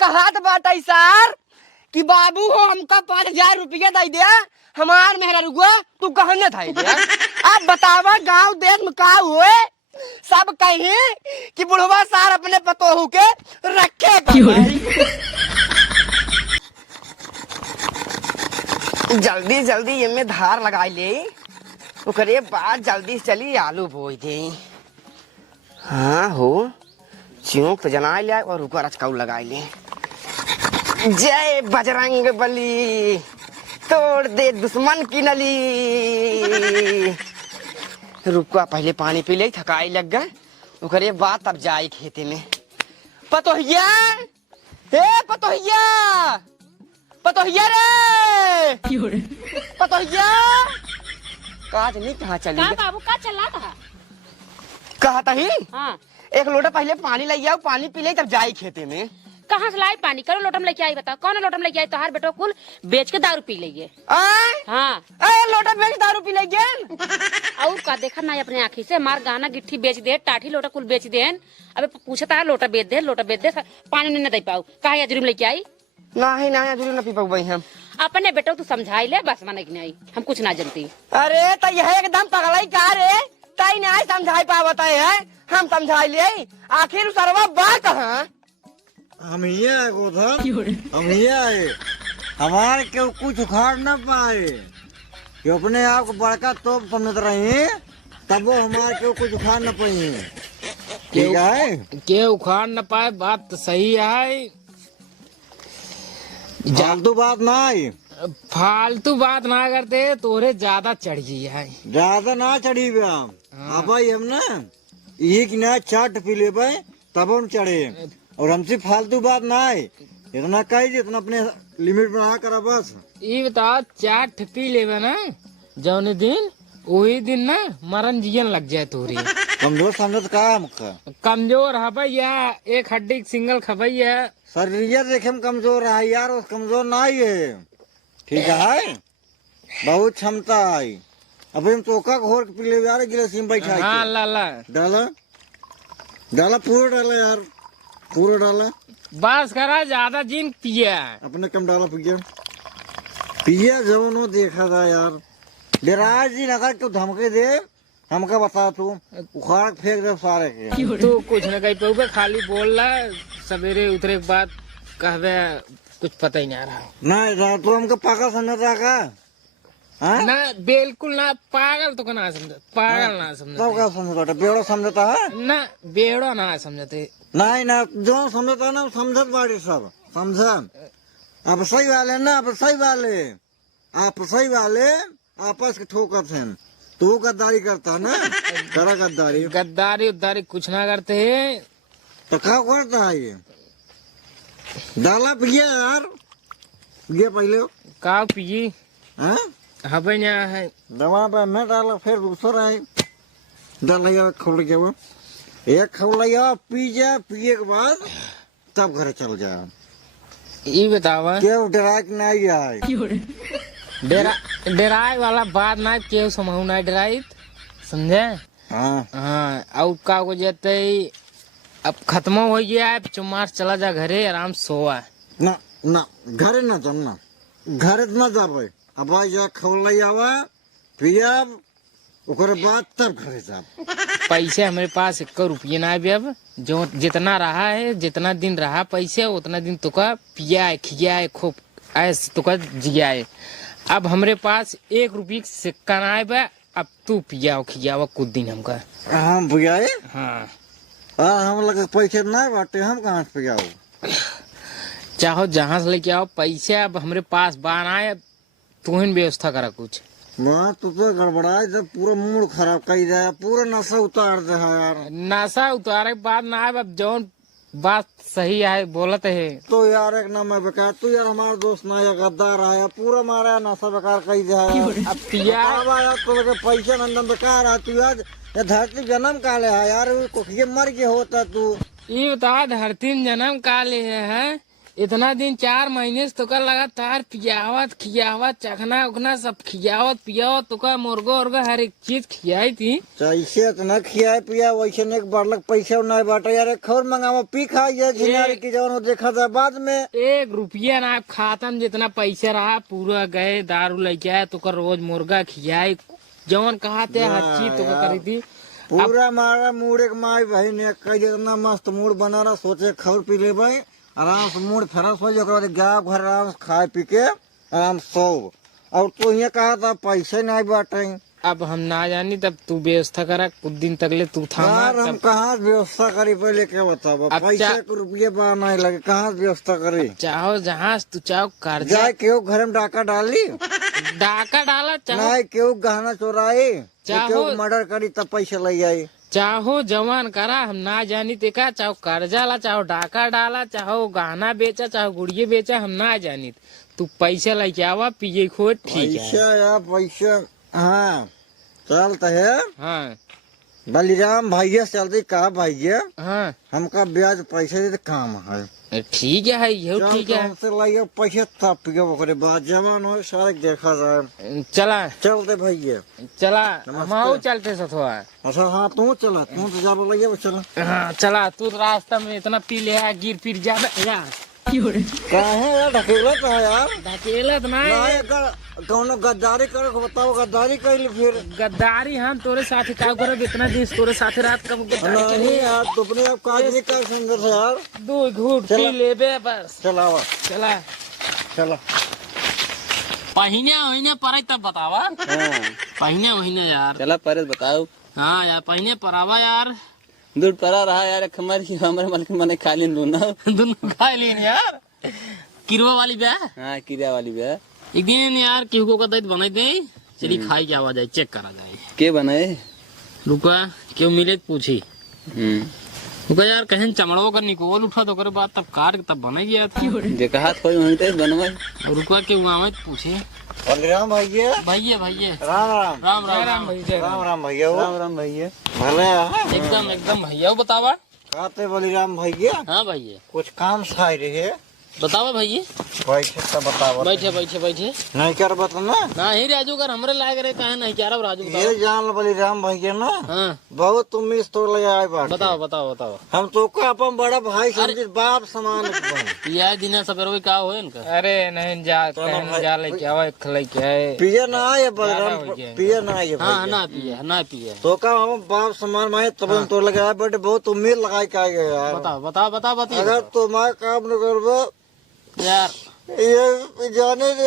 कहत बाटे सर कि बाबू हो हमका 5,000 रुपया दे दे हमार मेहरा रुआ तू कहने था अब बतावा गांव देश में का हुए सब कहे कि बुढ़वा सार अपने पतोहू के रखे जल्दी जल्दी ये में धार लगा ले ओकरे बाद जल्दी चली आलू बोई दे। हाँ हो चौक तो जना लिया और रुका रचकाऊ लगा ले। जय बजरंग बली तोड़ दे दुश्मन की नली। रुका पहले पानी पी ले थकाई लग गए ओकरे बाद तब जाई खेते में। पतोहिया हे पतोहिया पतोहिया रे पतोहिया काज नहीं कहाँ चली का बाबू का चला था कहता ही हाँ। एक लोटा पहले पानी ले आओ पानी पी ले तब जाई खेते में। कहाँ से लाई पानी करो लोटम लेके आई बता कौन लोटम लेके आई तोहार बेटो कुल बेच के दारू पी लेंगे। हाँ लोटा बेच दारू पी लेंगे और का देखा ना अपने आँखी से मार गाना गिट्ठी बेच दे टाठी लोटा कुल बेच दे। अबे पूछता है लोटा बेच दे पानी नहीं दे पाऊ कहा अजूरी में लेके आई नहीं नहीं अजूरी न पी पाऊ भाई हम अपने बेटो तू समझाई ले बस माने की नहीं हम कुछ ना जानती। अरे तो यह एकदम पगलाई का रे तई नहीं समझाई पावता है हम समझाई ले आखिर सरवा बा कहाँ हम ये आए गोधन हम ये आए हमारे क्यों कुछ उखाड़ न पाए कि अपने आप को बड़का तोप समझ रहे तब वो हमारे क्यों कुछ उखाड़ न पाए। ठीक है के उखाड़ न पाए बात तो सही है फालतू बात ना आई फालतू बात ना करते तोरे ज्यादा चढ़ गई है ज्यादा ना चढ़ी हम अब हम ना एक ना चाट पी ले तब हम चढ़े और हमसे फालतू बात ना आए इतना कही जितना अपने लिमिट बना कर बस। ये बताओ चाट पी लेवे ना जौने दिन वही दिन ना मरन जियन लग जाए तोरी कमजोर समझत का हमका कमजोर हबैया एक हड्डी सिंगल खबैया शरीर देखे में कमजोर है यार उस कमजोर ना ही है। ठीक है बहुत क्षमता है अब हम तोका घोर पी ले यार गिलास में बैठा हाँ ला डाला डाला पूरा डाला यार पूरा डाला बस करा ज्यादा जिन पिया अपने कम डाला पिया जब देखा था यार डेराज जी नगर क्यों धमके दे हमका बता तू उखाड़ फेंक दे सारे के तू कुछ न कही पाऊगा खाली बोल रहा सवेरे उतरे के बाद कहवे कुछ पता ही नहीं आ रहा ना तू हमको पागल समझता का ना बिल्कुल ना पागल तो ना समझ पागल ना समझता क्या समझता बेड़ा समझता है ना बेड़ा ना समझते नहीं ना जो समझता ना समझत बाड़ी सब समझा अब सही वाले ना अब सही वाले आप सही वाले आपस के ठोकत हैं तो गद्दारी करता ना करा गद्दारी उद्दारी कुछ ना करते है तो क्या करता है ये डाला पिया यार पिया पहले का पिए हबे ना है दवा पे मैं डाला फिर दूसरा है डाला खोल के वो एक खवलैया पी जा पिए के बाद तब घर चल जा। ये बतावा क्यों डरा के नहीं आए डराए वाला बात ना क्यों समझ ना डराई समझे। हाँ और का हो जाते अब खत्म हो गया है चुमार चला जा घरे आराम सोआ ना ना घरे ना चलना घरे ना जाबे अब जा खवलैया पिया ओकरे बाद तब घरे जा। पैसे हमारे पास 1 रुपये ना भी अब जो जितना रहा है जितना दिन रहा पैसे उतना दिन तुका पिया है खिया है खूब ऐस तुका जिया है। अब हमारे पास 1 रुपये सिक्का ना है अब तू पिया खिया कुछ दिन हमका हम पिया हाँ हम लगे पैसे ना बाटे हम कहाँ से पियाओ चाहो जहाँ से लेके आओ पैसे अब हमारे पास बाना है तू ही व्यवस्था करा कुछ तू तो गड़बड़ाए जब पूरा मूड खराब कर जाए पूरा नशा उतार दे यार नशा उतारे के बाद ना अब जौन बात सही है बोलते है तो यार एक नाम है बेकार तू यार हमारा दोस्त ना या गद्दार है पूरा मारा नशा बेकार कर जाए। अब पिया तो पैसे नंदन बेकार है तू यार धरती जन्म काले है यार ये मर के होता तू ये बता धरती जन्म काले है इतना दिन 4 महीने से तुका लगातार पियावत खियावत चखना उखना सब खियावत पियावत तुका मुर्गा उर्गा हर एक चीज खियाई थी। जैसे इतना खिया पिया वैसे एक बार पैसा नहीं बांटा यार, एक खौर मंगावा पी खा की जवन देखा था बाद में। 1 रुपया ना खाता में जितना पैसा रहा पूरा गए दारू लेके आए तुका रोज मुर्गा खियाई जवन कहा थे हर चीज तुका करी थी। पूरा मारा मूड एक माई भाई ने कही इतना मस्त मूड बना रहा, सोचे खौर पी ले भाई आराम से मूड फ्रेश हो जाए, गया घर आराम से खाए पी के आराम सो। और तू ये कहा था पैसे नहीं बांटे। अब हम ना जानी तब तू व्यवस्था करा कुछ दिन तक ले तू था यार हम कहाँ व्यवस्था करी पहले क्या बताओ, पैसे के रुपये नहीं लगे कहाँ व्यवस्था करी। चाहो जहाँ तू चाहो कर्जा जाए क्यों घर में डाका डाली डाका डाला चाहो नहीं क्यों गहना चोराई चाहो- क्यों मर्डर करी तब पैसे ले आई। चाहो जवान करा हम ना जानी ते का चाहो कर्जा ला चाहो डाका डाला चाहो गहना बेचा चाहो गुड़िये बेचा हम ना जानी तू पैसा लेके आवा पिए खो ठीक है। पैसा या पैसा हाँ चलता है। हाँ बलिराम भैया चलते कहा भैया हाँ हमका ब्याज पैसे दे काम है। ठीक है ये ठीक है हमसे लाइए पैसे तब पिए ओकरे बाद जवान हो सारे देखा जाए। चला चलते भैया चला नमस्ते। हम चलते सथवा। अच्छा हाँ तू चला तू तो जा बोला चला। हाँ चला तू रास्ता में इतना पी ले गिर फिर जा यार काहे यार ढकेला कहा यार धकेला तो नहीं नहीं कौनो गद्दारी करे को बताओ, गद्दारी कैली फिर। गद्दारी हम तोरे साथ का करब इतना दिन से तोरे साथ रात कब नहीं यार तू अपने आप काज नहीं कर संघर्ष यार। 2 घूट पी लेबे बस चलावा चला चला पहिने पड़े तब बतावा। पहिने यार चला पर बताओ। हाँ यार पहिने परावा यार दूध परा रहा यार हमारे मलक मने खा लीन दूना दोनों खा लेन यार किरवा वाली ब्याह। हाँ किरिया वाली भी है। एक दिन यार केहू को दे बनाई दे चली खाई के आवाज आई चेक करा जाए। के बनाए रुका क्यों मिले पूछी रुका यार कहीं चमड़ो का निकोल उठा तो करे बाद तब काट के तब बना गया था। जे कहा थोड़ी वहीं ते बनवाई। रुका क्यों आवे पूछे बलिराम भैया भैया भैया राम राम राम राम राम भैया राम राम भैया राम राम भैया। भले एकदम एकदम भैया बतावा। कहते बलिराम भैया हाँ भैया कुछ काम साई रहे बतावा भैया। बैठे तो बतावा। बैठे बैठे बैठे नहीं कर बतना ना ही राजू कर हमरे लायक रहे कहे नहीं क्या राजू बताओ। ये जान बलिराम भैया ना हाँ बहुत उम्मीद तो ले आए बात। बताओ बताओ बताओ हम तो को अपन बड़ा भाई समझे बाप समान यह दिन सवेरे क्या हो इनका। अरे नहीं जा जा लेके आवा लेके आए पिए ना आए बलिराम हो गया। पिए ना आए हाँ ना पिए ना पिए। तो का हम बाप समान माए तब हम तो लगाया बट बहुत उम्मीद लगाए के आए यार। बताओ बताओ बताओ बताओ अगर तुम्हारा काम न करबो यार ये जाने दे।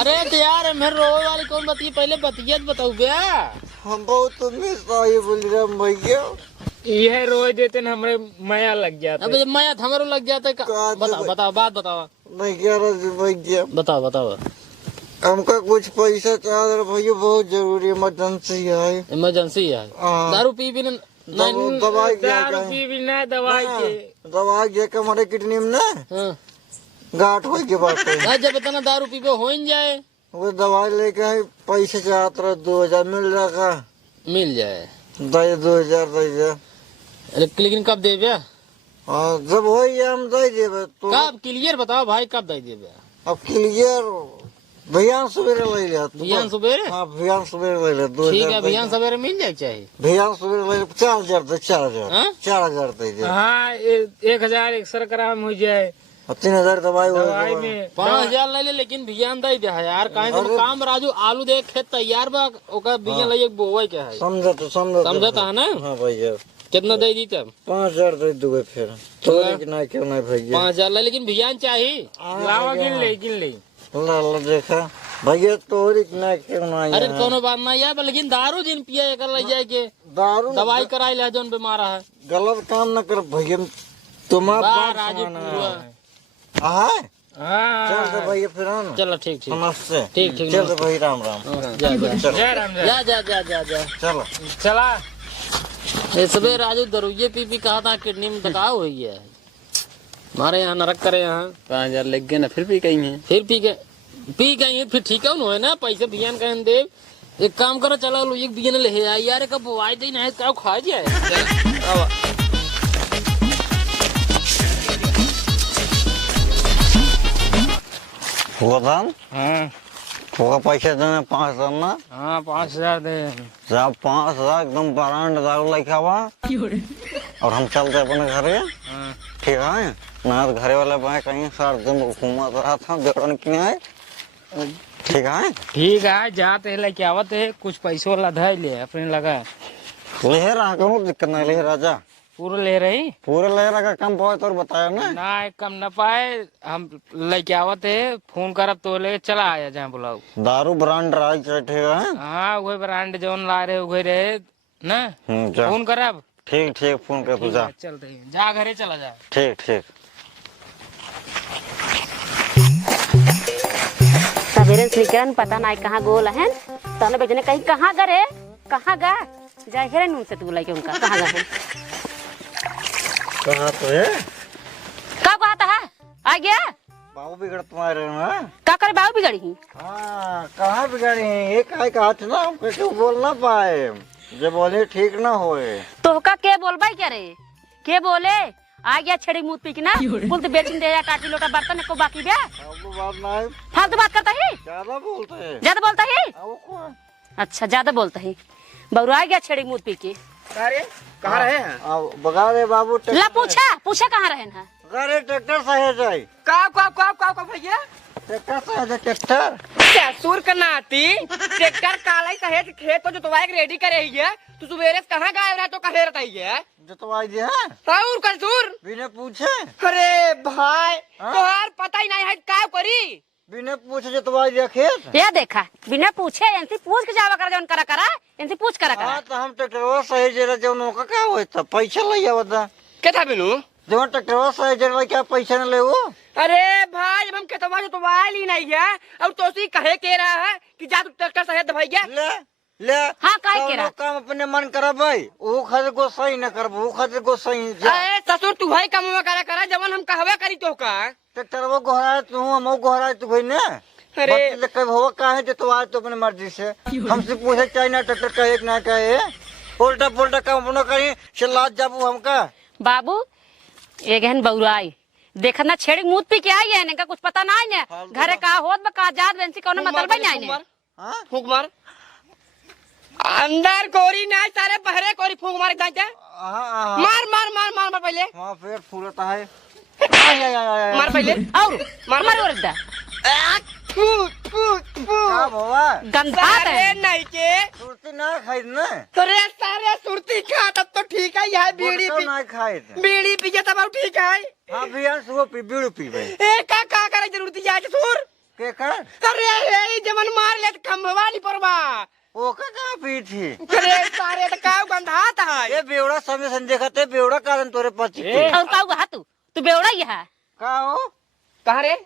अरे तो यार मेरे रोए वाली कौन बतिए पहले बतियत बताओ भैया। हम बहुत उम्मीद आई बलिराम भैया। यह रोए देते न हमरे माया लग जाता। अब माया हमारे लग जाता है बताओ बताओ बात बताओ। नहीं कह रहा भैया बताओ बताओ हमका कुछ पैसा चाहिए भैया बहुत जरूरी इमरजेंसी है। इमरजेंसी है हाँ। दारू पी भी न दवाई दारू पी भी ना दवाई के दवाई जे के हमारे किडनी में ना हाँ। गांठ हो के बात है। जब इतना दारू पी हो जाए वो दवाई लेके आए पैसे चाहत रहे 2000 मिल जाएगा। मिल जाए दे 2000 दे दे। लेकिन कब देवे हाँ जब हो हम दे देवे तो कब क्लियर बताओ भाई कब दे देवे। अब क्लियर भैया सवेरे ले लिया भैया सवेरे। हाँ भैया सवेरे ले लिया ठीक है 2000 भैया सवेरे मिल जाए चाहिए। भैया सवेरे ले 4000 दे 4000 हाँ? 4000 दे दे। हाँ 1000 एक्सर ग्राम हो जाए 3000 दवाई हो दवाई में 5000 ले ले लेकिन भैया दे दे यार काहे तो काम राजू आलू दे खेत तैयार बा ओका भैया ले बोवे के है समझा तो समझता है ना। हाँ भैया कितना दे दी तब 5000 दे दूंगे फिर थोड़ी कि नहीं क्यों नहीं भैया 5000 ले लेकिन भैया चाहिए लावा गिन ले ला ला देखा भैया तोरी कि नहीं क्यों नहीं अरे कोनो बात नहीं यार लेकिन दारू जिन पिया कर ले जाए के दारू दवाई कराई ले जोन बीमार है गलत काम न कर भैया तुम्हारा बा बाप राजू समान पूरा है। हाँ चल हाँ तो भैया फिर आना। चलो ठीक ठीक नमस्ते ठीक ठीक चल तो भाई राम राम जा चलो जा जा जा जा जा चलो चला ये सबे राजू दरुये पी कहा था किडनी में दबाव हुई है हमारे यहाँ नरक करे यहाँ 5000 लग गए ना फिर भी कहीं है। फिर पी गई फिर ठीक है ना पैसे बियान कहें दे एक काम करो चलो लो एक बियान ले आई यार कब बुआई दे ना क्या खा जाए। गोदाम हाँ थोड़ा पैसे देने 5,000 ना। हाँ 5,000 दे। जब 5,000 एकदम ब्रांड दारू लिखा हुआ और हम चलते अपने घरे। हाँ ठीक है ना, घरे वाले भाई कहीं सार दिन घूमा रहा था बेड़न की आए। ठीक है जाते लेके आवत है, कुछ पैसों वाला धै ले अपने लगा। ले रहा करूँ, दिक्कत नहीं ले राजा, पूरा ले रही पूरे ले रहा का कम पाए तो बताया ना। ना कम न पाए, हम लेके आवत है, फोन करब तो ले चला आया जहाँ बुलाऊ। दारू ब्रांड रहा ठीक है। हाँ वही ब्रांड जोन ला रहे वही रहे ना, जा। फोन करब। ठीक ठीक फोन कर तू जा। चलते हैं, जा घरे चला जा। ठीक ठीक। सवेरे से निकलन पता नहीं कहाँ गोल है, तने बेचने कहीं कहाँ गए, कहाँ गा जाए हेरे नून से तू बुलाई के उनका कहाँ गा है, कहाँ तो है कब कहा था आ गया बाबू बिगड़ तुम्हारे ना। का करे बाबू बिगड़ी ही। हाँ कहाँ बिगड़े हैं, एक आए कहा था ना, हम कैसे बोल ना पाए, जब बोले ठीक ना होए। तो का के बोलबाई क्या रे, के बोले आ गया छेड़ी मुंह पी के ना बोल तो बेचन दे या टाटी लोटा बर्तन को बाकी बे अब बात नहीं, फालतू बात करता है, ज्यादा बोलते हैं। ज्यादा बोलता है। अब कौन? अच्छा ज्यादा बोलता है, बउरू आ गया छेड़ी मुंह पी के। अरे कहाँ रहे हैं? अब बगा रे बाबू ला पूछा कहाँ रहे हैं। अरे ट्रैक्टर सहे जाए, का भैया ट्रैक्टर सहे जाए, ट्रैक्टर ससुर का नाती ट्रैक्टर काला ही सहेज खेत को जोतवाए के रेडी करे ही है, तू सुबेरे से कहाँ गायब रहा तो कहे रहता ही है जोतवाई दिया है ससुर कसुर बिना पूछे। अरे भाई हाँ? तोहार पता ही नहीं है का करी, बिना पूछे जोतवाई दिया खेत। ये देखा बिना पूछे इनसे पूछ के जावा कर जौन करा इनसे पूछ करा हाँ तो हम ट्रैक्टर सहे जरा जो नौका का होए था पैसा ले आवता, क्या था बिनू? जो ट्रैक्टर सहे जरा क्या पैसा न ले वो। अरे भाई जब हम खेतवा जोतवाए ली नहीं है और तो उसी कहे के रहा है कि जा तू ट्रैक्टर सहेज भैया। ले ले हाँ, काहे सब के रहा? लोग काम अपने मन करा भाई, वो खातिर को सही न कर, वो खातिर को सही जा। अरे ससुर तू भाई कम करा जवन हम कहवे करी तो का। ट्रैक्टर वो गोहराए तू, हम गोहराए तू भाई ने। अरे कब हो काहे जोतवाए तो अपने मर्जी से, हमसे पूछे चाहे ना ट्रैक्टर कहे ना कहे, उल्टा पुल्टा काम अपना कहीं चला जाबू हमका। बाबू एक हन बउराई देखा ना छेड़ी मुंह पी के आई है इनका कुछ पता नहीं है, घरे का होत बा का जात बेंसी कोनो मतलब नहीं है। हाँ फूक मार अंदर कोरी नहीं सारे बहरे कोरी फूक मार दाई हाँ मार मार मार मार मार पहले हाँ पेट फूलता है। मार पहले और मार और दा थू थू थू क्या बाबा गंधा सारे है नहीं के सुरती ना खाई ना, तोरे सारे सुरती खा तब तो ठीक है, यह बीड़ी पी ना खाए थे। बीड़ी पी के तब ठीक है। हाँ भैया सुबह पी बीड़ू पी भाई ए का करे जरूरत है सुर। के कर अरे ये जमन मार ले खंभवा नहीं परवा वो का कहाँ पी थी। अरे सारे तो का गंधात है। ये बेवड़ा समय संदेखा थे, बेवड़ा कारण तोरे पची और का तू बेवड़ा ही है का हो कहाँ रे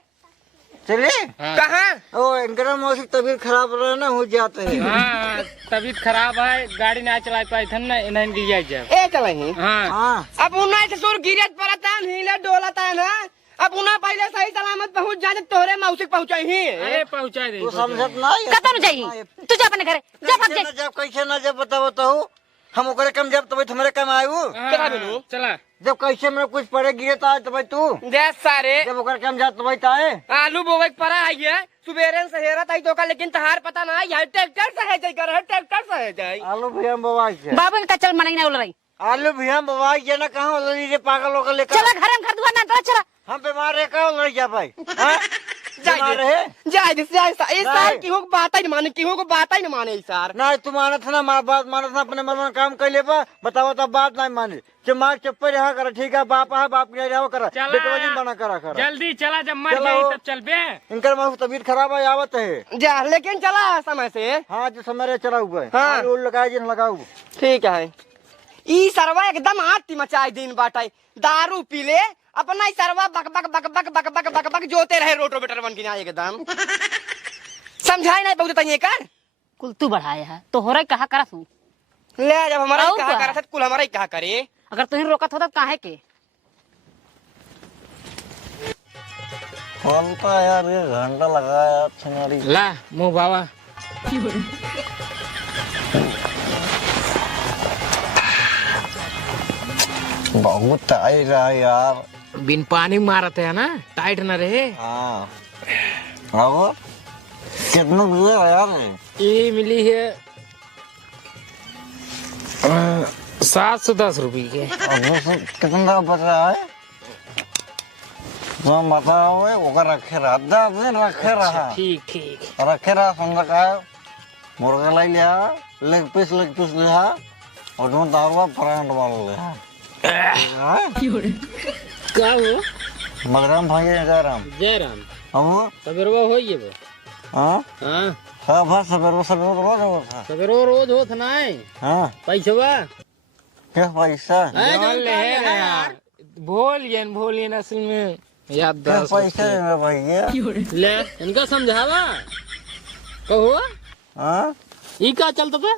चले कहाँ? ओ इनका मौसम तबीयत खराब रहा ना हो जाते है। हाँ तबीयत खराब है, गाड़ी ना चला पाए थे ना, इन्हें गिर जाए जब। ए चले ही हाँ हाँ अब उन्हें से सुर गिरत पड़ता है, हिले डोलता है ना, अब उन्हें पहले सही सलामत पहुंच जाए तोहरे मौसिक पहुंचाई ही। अरे पहुँचा दे। तू समझत नहीं है। कतन जाई तू जा अपने घरे जा भाग जा। जब कैसे ना जब बताओ तो हम ओकरे कम जब तब तुम्हारे कम आयु, हाँ, चला जब कैसे मेरे कुछ पड़े गिरे तो आए तब तू, देख सारे जब ओकरे कम जा तब आए। आलू बोवे के परा आई है सुबेरे से हेरा ताई तो का, लेकिन तहार पता ना है ट्रैक्टर से है जाई कर है, ट्रैक्टर से है जाई। आलू भैया बवाई के बाबू का चल मनाई ना उल रही, आलू भैया बवाई के ना कहाँ उलझी रे पागल होकर लेकर। चला घरे में घर दुआ ना चला हम बीमार है का उलझ जा भाई, हाँ? बीमार है जाए इस साल की हो बात ही नहीं माने, की हो बात ही नहीं माने इस साल। ना तू मानत ना मार बात मानत ना अपने मन में काम कर ले बा, बताओ तब बात नहीं माने चमाक चप्पे रहा कर। ठीक है बाप है बाप नहीं रहा कर, चला। बेटवा जी बना करा कर। जल्दी चला, जब मर चलो। जाए तब चल बे। इनकर माँ तबीयत खराब है आवत है। जा लेकिन चला समय से। हाँ जो समय चला हुआ है, हाँ। आलू लगाए जिन लगाऊ। ठीक है ई सरवा एकदम आती मचाई दिन बाटाई, दारू पी ले अपना ही सरवा बक बक बक बक बक बक बक बक जोते रहे रोटोवेटर बन के ना एकदम। समझाई नहीं बहुत तनिए कर कुल तू बढ़ाया है तो हो रहा कहा करा तू, ले जब हमारा ही और कहा क्या? करा था कुल हमारा ही कहा करे। अगर तुही रोकत होता काहे के खोलता यार ये घंटा लगाया तुम्हारी। ला मुँह बाबा। बहुत आई रहा यार। बिन पानी मारते है ना, टाइट न रहे। हाँ अब कितने दिए यार? ये मिली है 710 रुपये के। अब वो सब कितना बच रहा है? तो बताओ वो रखे रहा, 10 दिन रखे रहा, ठीक ठीक। रखे रहा। समझा का मुर्गा लाई लिया, लेग पीस लिया, और जो दारुआ ब्रांड वाला लिया। क्या हो? मगराम भाई जयराम। जयराम अब सवेरवा हो ये बे। हाँ हाँ हाँ बस सवेरे रोज होता। सवेरो रोज होत नाय। हाँ पैसवा क्या पैसा? भोलियन असल में याद क्या पैसा है मेरे भैया? ले इनका समझावा कहो। हाँ ई का चलता था?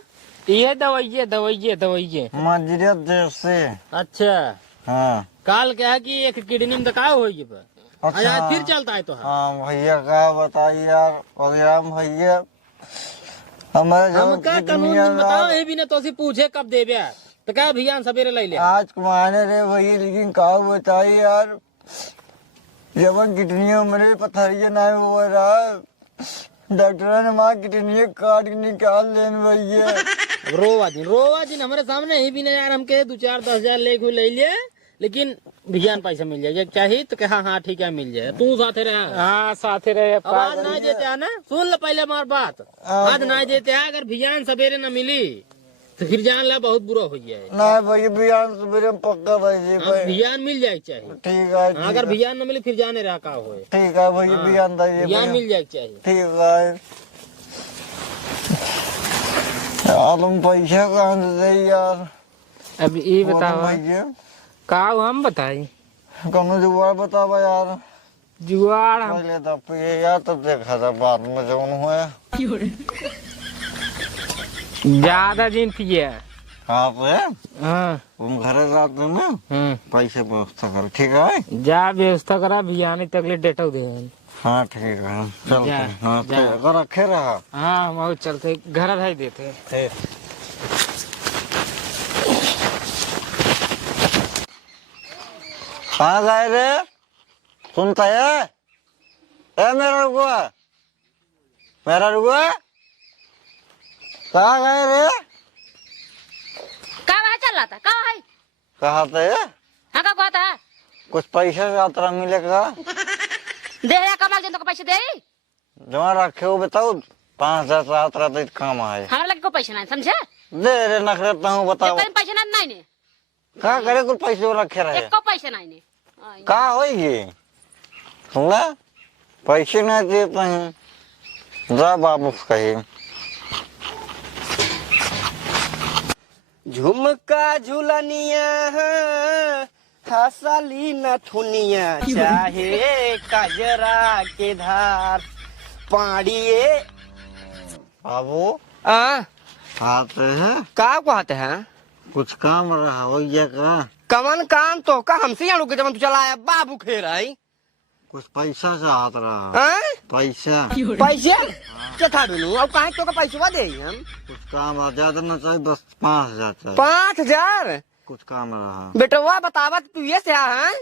ये दवाइये मजरिया देश से। अच्छा हाँ काल क्या है कि एक किडनी में दकाव हो गई पर अच्छा। आज फिर चलता है तो। हाँ भैया क्या बताइए यार, बलराम भैया हमारे हम जो का कानून में बताओ ये भी ना तो पूछे कब देवे तो क्या अभियान सवेरे ले ले। आज कमाने रे भैया, लेकिन क्या बताइए यार, जब किडनियों मेरे पथरिया ना हुआ रहा, डॉक्टर ने माँ किडनी काट के निकाल लेन भैया। अब रोवा दिन हमारे सामने ही भी ना यार, हमके 2-4-10 हजार ले लिया, लेकिन विज्ञान पैसा मिल जाए चाहिए तो हाँ हाँ ठीक है मिल जाए। तू साथे रहे? हाँ साथे रहे। आज ना देते है ना, सुन ले पहले हमार बात, आज ना देते है, अगर विज्ञान सवेरे न मिली तो फिर जान ला बहुत बुरा हो जाए। ना भैया बियान सवेरे पक्का भाई विज्ञान मिल जाए चाहिए। ठीक है। अगर विज्ञान न मिले फिर जाने रहा का हो। ठीक है भैया बियान दीजिए, विज्ञान मिल जाए चाहिए। ठीक है। तुम पैसा कहाँ से दे यार? अब ये बताओ भैया का हम बताई कौन जुगाड़ बतावा यार। जुगाड़ पहले तो पिए यार, तब देखा था बाद में जो हुआ। ज्यादा दिन पिए। कहाँ पे? हाँ तुम घर जाते ना, पैसे व्यवस्था करो ठीक है। जा व्यवस्था करा विज्ञान तक डेट दे। हाँ ठीक है चलते जा, हैं। हाँ जा। तो रखे रहा। हाँ बहुत चलते घर धाई देते। कहाँ गए रे? सुनता है? मेरा रुआ कहाँ गए रे? का वहाँ चल रहा था? का है? कहाँ थे? हाँ का कहता है? कुछ पैसा यात्रा मिलेगा? दे रहा कमाल जन तो पैसे दे। जमा रखे हो बताओ, 5,000 यात्रा तो काम है। हमारे लगे को पैसे नहीं समझे? दे रे नखरता हूँ बताओ। एक पैसे नहीं ने। कहाँ करे कुछ पैसे रखे रहे? एक को पैसे नहीं ने। कहाँ होगी? सुना पैसे नहीं देते हैं, जा बाबू कही। झुमका झुलनिया हसली नथुनिया, चाहे कजरा के धार पाड़िए। बाबू आते हैं, का कहते हैं? कुछ काम रहा हो या का? कमन काम तो का हमसे यहाँ रुके जब तू चलाया बाबू खेर आई। कुछ पैसा से हाथ रहा। पैसा पैसे क्या था बिनू? अब कहा तो का पैसा दे हम? कुछ काम रहा, ज्यादा न चाहिए, बस 5,000 चाहिए। 5,000? कुछ काम रहा। बेटवा बतावत तू ये से है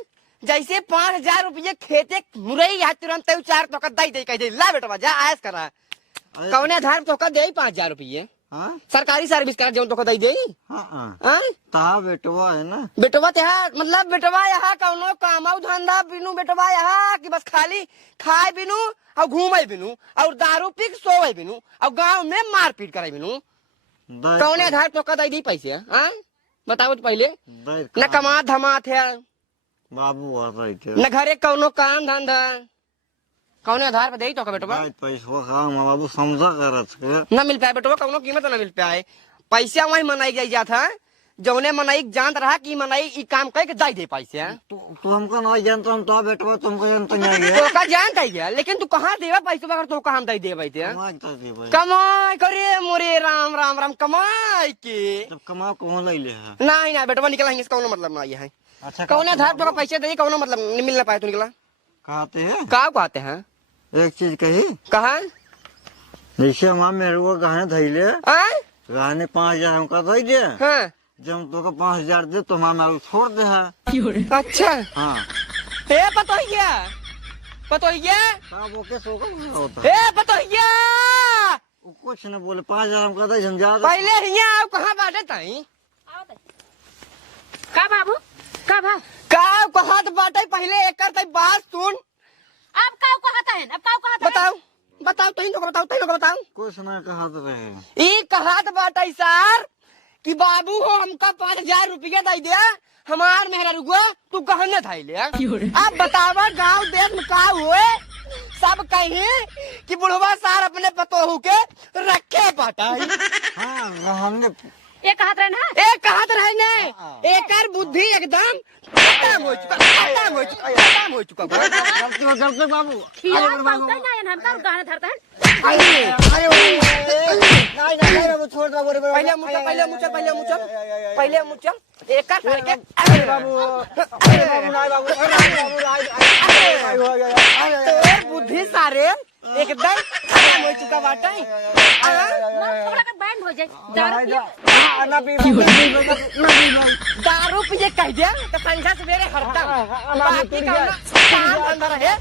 जैसे 5,000 रुपये खेते मुरई या तुरंत 4 तो का दे कह दे। ला बेटवा जा आयस करा, कौने आधार तो का दे 5,000 रुपये? हाँ सरकारी सर्विस करा जो तो का दे। हाँ ता बेटवा है ना। बेटवा यहाँ मतलब बेटवा यहाँ कौनो कामाऊ धंधा बिनू बेटवा यहाँ कि बस खाली खाए बिनू और घूमे बिनू और दारू पी के सोए बिनू और गांव में मारपीट करे बिनू। कौने आधार तो का दे पैसे? बताओ तो पहले। न कमा धमा थे बाबू आ रहे थे, न घरे कौनो काम धंधा, कौने आधार पर दे तो का बेटवा? पैसा काम बाबू समझा कर न मिल पाए बेटवा, कौनो कीमत न मिल पाए। पैसा वही मनाई गई जाता जौने मनाई जानत रहा कि मनाई ई काम करके दे पैसे। तू हमको नहीं जानता, हम तो बेटवा तुमको जानता नहीं तो का जानता ही है, लेकिन तू कहाँ देवा पैसे अगर तो कहाँ दे देवे थे? कमाई करे मोरे राम राम राम कमाई के। जब कमा कौन ले ले है? नहीं ना बेटवा निकला है, कौनो मतलब ना ये है। अच्छा कौन आधार तो पैसे दे कौनो मतलब नहीं मिल पाए तो निकला। कहते हैं का कहते हैं? एक चीज कही, कहा जैसे हमारे मेरे को गहने धैले, गहने 5,000 हमका दे दे, जब हम तो 5,000 दे तो हमारे छोड़ दे है। अच्छा हाँ हे पता ही क्या पतोहिया साहब ओके सो का होता ए पतोहिया वो कुछ न बोले 5,000 हम कहते समझा दे पहले हिया आओ कहाँ बाटे ताई का बाबू का भाव का कहाँ तो बाटे पहले एक कर बात सुन अब का कहता है अब का कहता है बताओ बताओ तुम लोग बताओ तुम लोग बताओ कुछ न कहा तो रहे ई कहा तो बाटे सर कि बाबू हो हमका 5,000 रुपया दे दिया हमार मेहरा रुआ तू कहने था ले अब बतावा गांव देश में का हुए सब कहे कि बुढ़वा सार अपने पतोहू के रखे पाटा हाँ हमने एक हाथ रहना एक कहत रहे ने एकर बुद्धि एकदम खत्म हो चुका खत्म हो चुका खत्म हो चुका गलती बाबू खिया पाउता ना है हम का गाना धरता है नहीं बाबू छोड़ दो बोले पहले मुचल एकर करके बाबू नहीं बाबू तोर बुद्धि सारे एकदम खत्म हो चुका बाटे थोड़ा का बैंड हो जाए दारू पिए कह दिया तो संझा सवेरे हरता बाकी का काम अंदर है